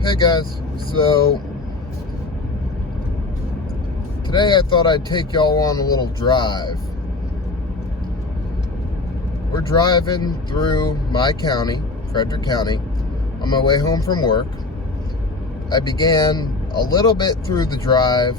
Hey guys, so today I thought I'd take y'all on a little drive. We're driving through my county, Frederick County, on my way home from work. I began a little bit through the drive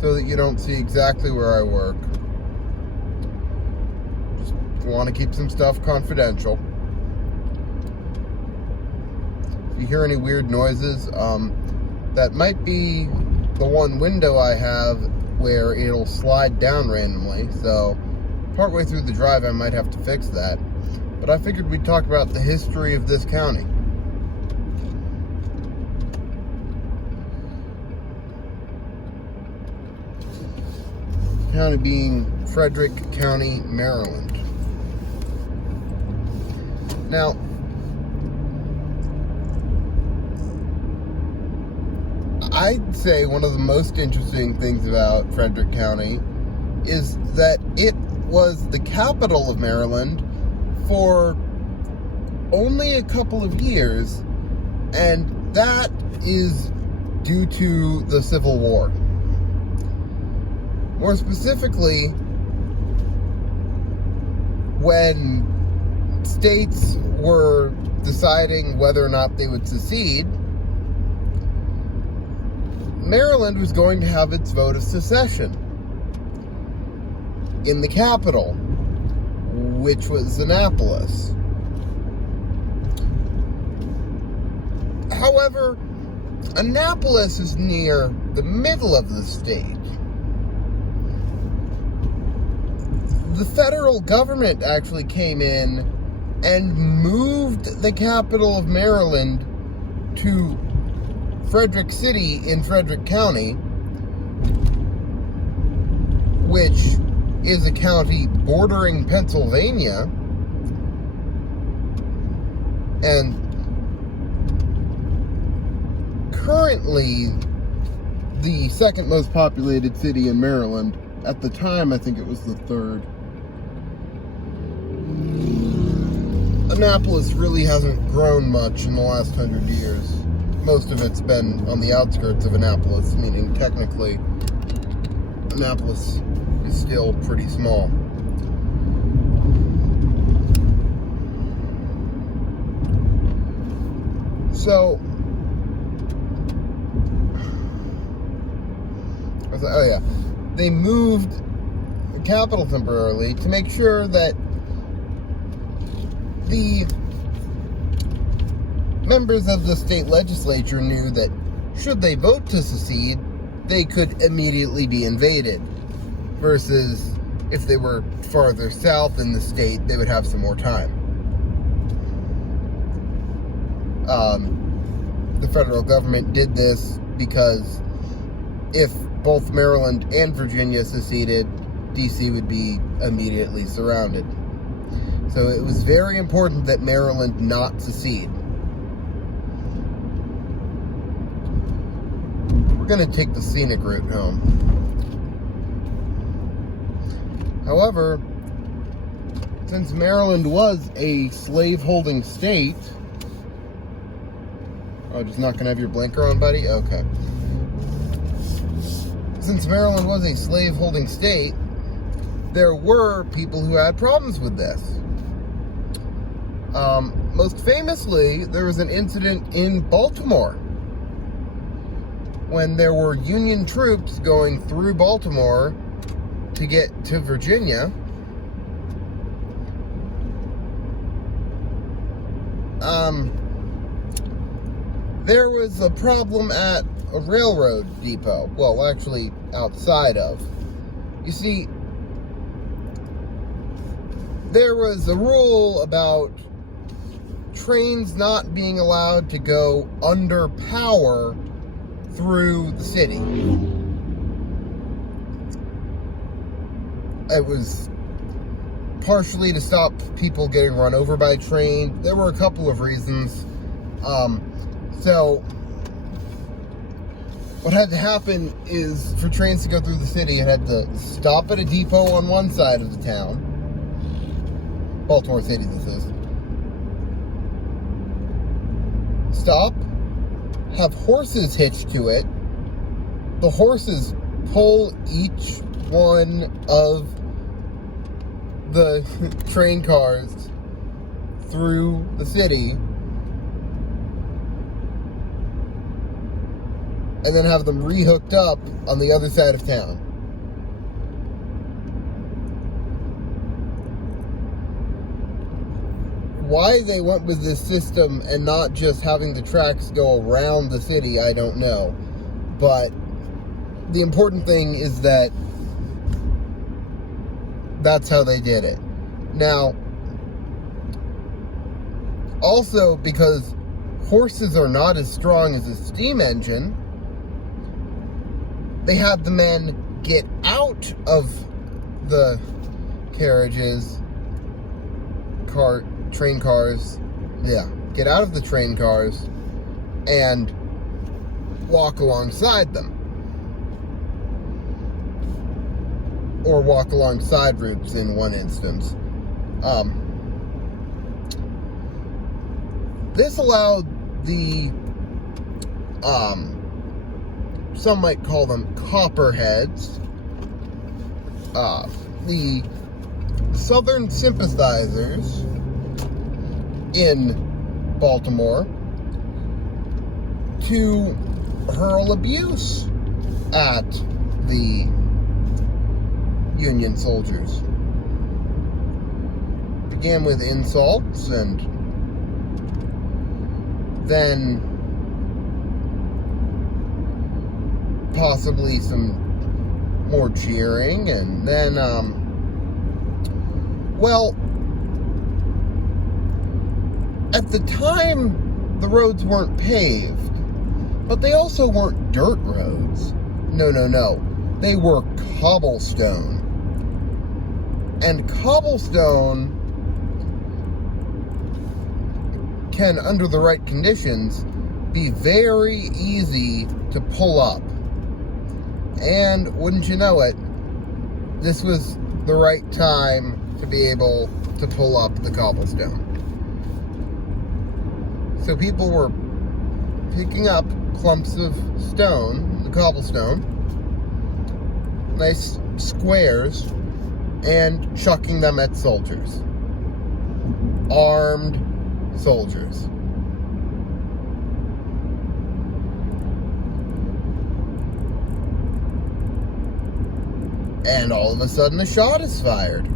so that you don't see exactly where I work. Just want to keep some stuff confidential. If you hear any weird noises, that might be the one window I have where it'll slide down randomly, so partway through the drive I might have to fix that. But I figured we'd talk about the history of this county. County being Frederick County, Maryland. Now, I'd say one of the most interesting things about Frederick County is that it was the capital of Maryland for only a couple of years, and that is due to the Civil War. More specifically, when states were deciding whether or not they would secede, Maryland was going to have its vote of secession in the capital, which was Annapolis. However, Annapolis is near the middle of the state. The federal government actually came in and moved the capital of Maryland to Frederick City in Frederick County, which is a county bordering Pennsylvania, and currently the second most populated city in Maryland. At the time, I think it was the third. Annapolis really hasn't grown much in the last 100 years. Most of it's been on the outskirts of Annapolis, meaning technically Annapolis is still pretty small. So, they moved the capital temporarily to make sure that the members of the state legislature knew that should they vote to secede, they could immediately be invaded, versus if they were farther south in the state, they would have some more time. The federal government did this because if both Maryland and Virginia seceded, DC would be immediately surrounded. So it was very important that Maryland not secede. We're going to take the scenic route home. However, since Maryland was a slave-holding state... Oh, just not going to have your blinker on, buddy? Okay. Since Maryland was a slave-holding state, there were people who had problems with this. Most famously, there was an incident in Baltimore when there were Union troops going through Baltimore to get to Virginia. There was a problem at a railroad depot. Well, actually, outside of. You see, there was a rule about trains not being allowed to go under power through the city. It was partially to stop people getting run over by a train. There were a couple of reasons. So what had to happen is, for trains to go through the city, it had to stop at a depot on one side of the town. Baltimore City, this is. Stop, have horses hitched to it. The horses pull each one of the train cars through the city, and then have them re-hooked up on the other side of town. Why they went with this system and not just having the tracks go around the city, I don't know. But the important thing is that that's how they did it. Now, also because horses are not as strong as a steam engine, they had the men get out of the carriages, train cars, get out of the train cars and walk alongside them. Or walk alongside routes in one instance. This allowed the, some might call them copperheads, the Southern sympathizers in Baltimore, to hurl abuse at the Union soldiers. Began with insults and then possibly some more cheering, and then at the time the roads weren't paved, but they also weren't dirt roads. No. They were cobblestone. And cobblestone can, under the right conditions, be very easy to pull up. And wouldn't you know it, this was the right time to be able to pull up the cobblestone. So people were picking up clumps of stone, the cobblestone, nice squares, and chucking them at soldiers. Armed soldiers. And all of a sudden a shot is fired.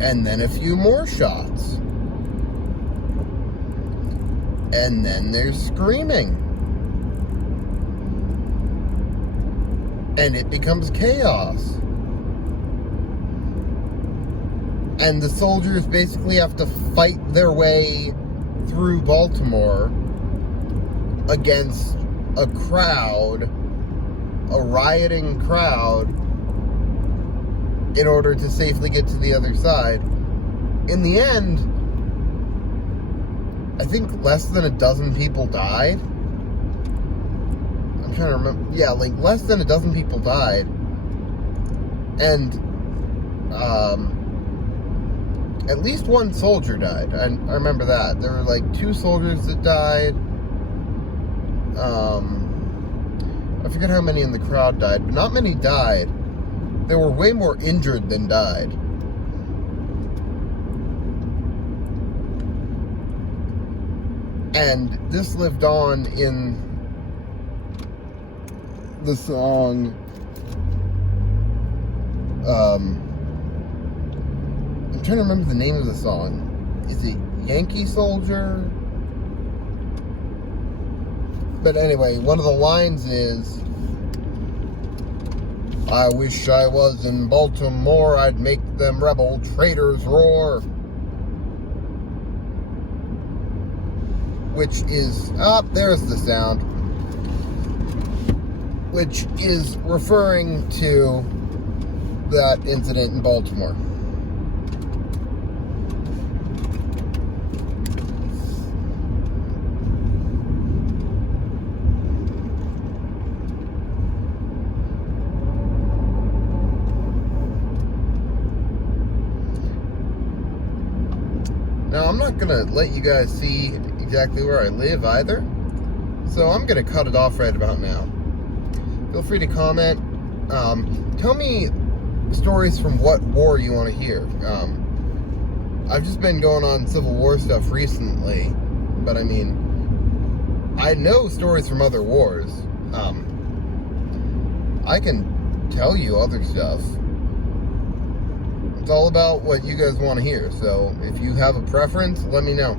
And then a few more shots. And then there's screaming. And it becomes chaos. And the soldiers basically have to fight their way through Baltimore against a crowd, a rioting crowd, in order to safely get to the other side. In the end, I think less than a dozen people died. I'm trying to remember. Yeah, like less than a dozen people died. And at least one soldier died. I remember that. There were like 2 soldiers that died. I forget how many in the crowd died, but not many died. There were way more injured than died. And this lived on in the song, I'm trying to remember the name of the song. Is it Yankee Soldier? But anyway, one of the lines is, I wish I was in Baltimore, I'd make them rebel traitors roar. Which is, there's the sound. Which is referring to that incident in Baltimore. Now, I'm not going to let you guys see exactly where I live either, so I'm going to cut it off right about now. Feel free to comment. Tell me stories from what war you want to hear. I've just been going on Civil War stuff recently, but I mean, I know stories from other wars. I can tell you other stuff. It's all about what you guys want to hear. So if you have a preference, let me know.